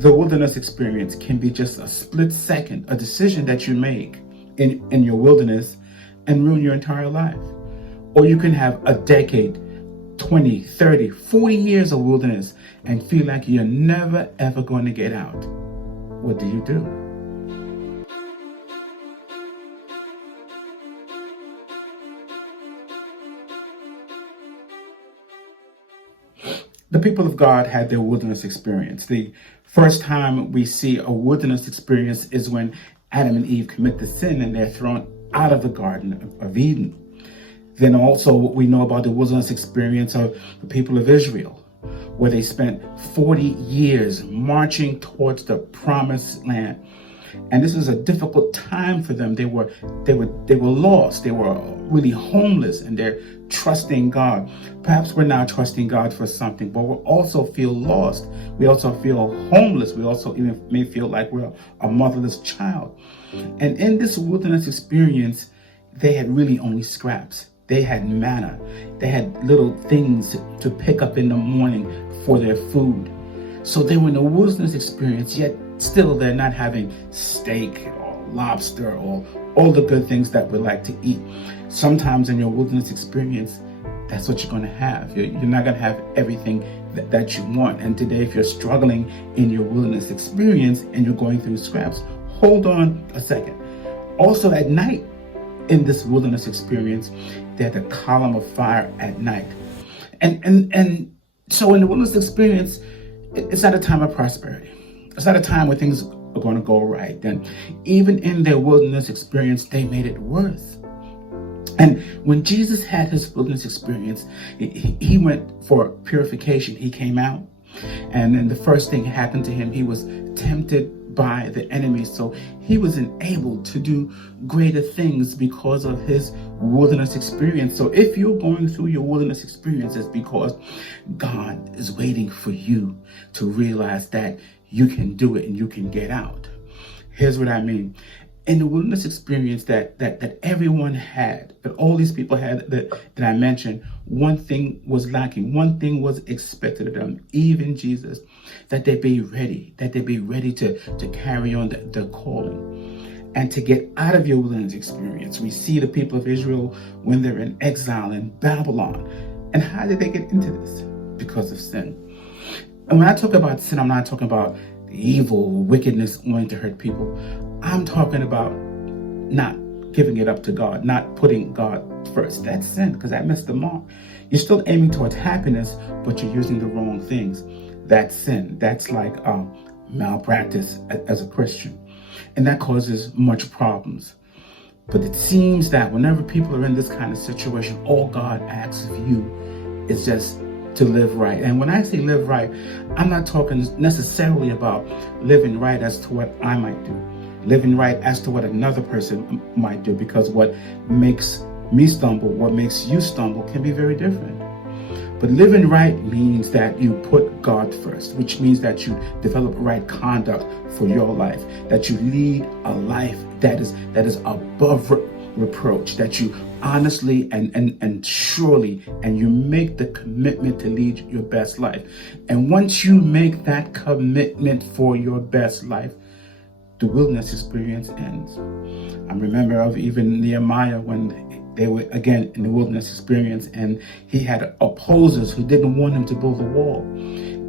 The wilderness experience can be just a split second, a decision that you make in your wilderness and ruin your entire life. Or you can have a decade, 20, 30, 40 years of wilderness and feel like you're never ever going to get out. What do you do? The people of God had their wilderness experience. The first time we see a wilderness experience is when Adam and Eve commit the sin and they're thrown out of the Garden of Eden. Then also we know about the wilderness experience of the people of Israel, where they spent 40 years marching towards the promised land. And this was a difficult time for them. They were lost. They were really homeless, and they're trusting God. Perhaps we're now trusting God for something, but we also feel lost. We also feel homeless. We also even may feel like we're a motherless child. And in this wilderness experience, they had really only scraps. They had manna. They had little things to pick up in the morning for their food. So they were in a wilderness experience, yet still they're not having steak or lobster or all the good things that we like to eat. Sometimes in your wilderness experience, that's what you're going to have. You're not going to have everything that you want. And today, if you're struggling in your wilderness experience and you're going through scraps, hold on a second. Also at night, in this wilderness experience, they had a column of fire at night. And so in the wilderness experience, it's not a time of prosperity. It's not a time where things are going to go right. And even in their wilderness experience, they made it worse. And when Jesus had his wilderness experience, he went for purification. He came out. And then the first thing happened to him, he was tempted by the enemy. So he was enabled to do greater things because of his wilderness experience. So if you're going through your wilderness experience, it's because God is waiting for you to realize that you can do it and you can get out. Here's what I mean. In the wilderness experience that everyone had, that all these people had that I mentioned, one thing was lacking. One thing was expected of them, even Jesus, that they be ready, to carry on the calling and to get out of your wilderness experience. We see the people of Israel when they're in exile in Babylon. And how did they get into this? Because of sin. And when I talk about sin, I'm not talking about evil, wickedness, wanting to hurt people. I'm talking about not giving it up to God, not putting God first. That's sin, because that missed the mark. You're still aiming towards happiness, but you're using the wrong things. That's sin. That's like malpractice as a Christian. And that causes much problems. But it seems that whenever people are in this kind of situation, all God asks of you is just to live right. And when I say live right, I'm not talking necessarily about living right as to what I might do, living right as to what another person might do, because what makes me stumble, what makes you stumble can be very different. But living right means that you put God first, which means that you develop right conduct for your life, that you lead a life that is above reproach, that you honestly and surely, and you make the commitment to lead your best life. And once you make that commitment for your best life, the wilderness experience ends. I remember of even Nehemiah when they were again in the wilderness experience, and he had opposers who didn't want him to build a wall.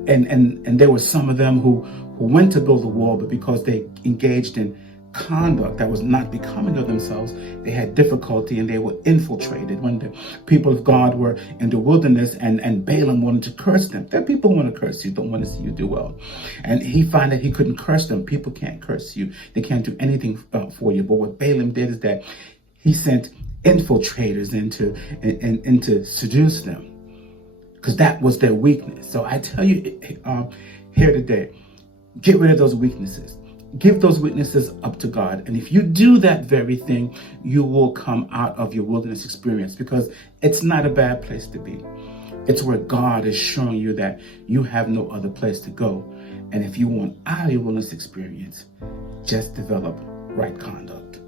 And there were some of them who went to build a wall, but because they engaged in conduct that was not becoming of themselves, they had difficulty and they were infiltrated. When the people of God were in the wilderness and Balaam wanted to curse them, that people want to curse you, don't want to see you do well. And he found that he couldn't curse them. People can't curse you. They can't do anything for you. But what Balaam did is that he sent infiltrators in to seduce them, because that was their weakness. So I tell you here today, get rid of those weaknesses. Give those witnesses up to God. And if you do that very thing, you will come out of your wilderness experience, because it's not a bad place to be. It's where God is showing you that you have no other place to go. And if you want out of your wilderness experience, just develop right conduct.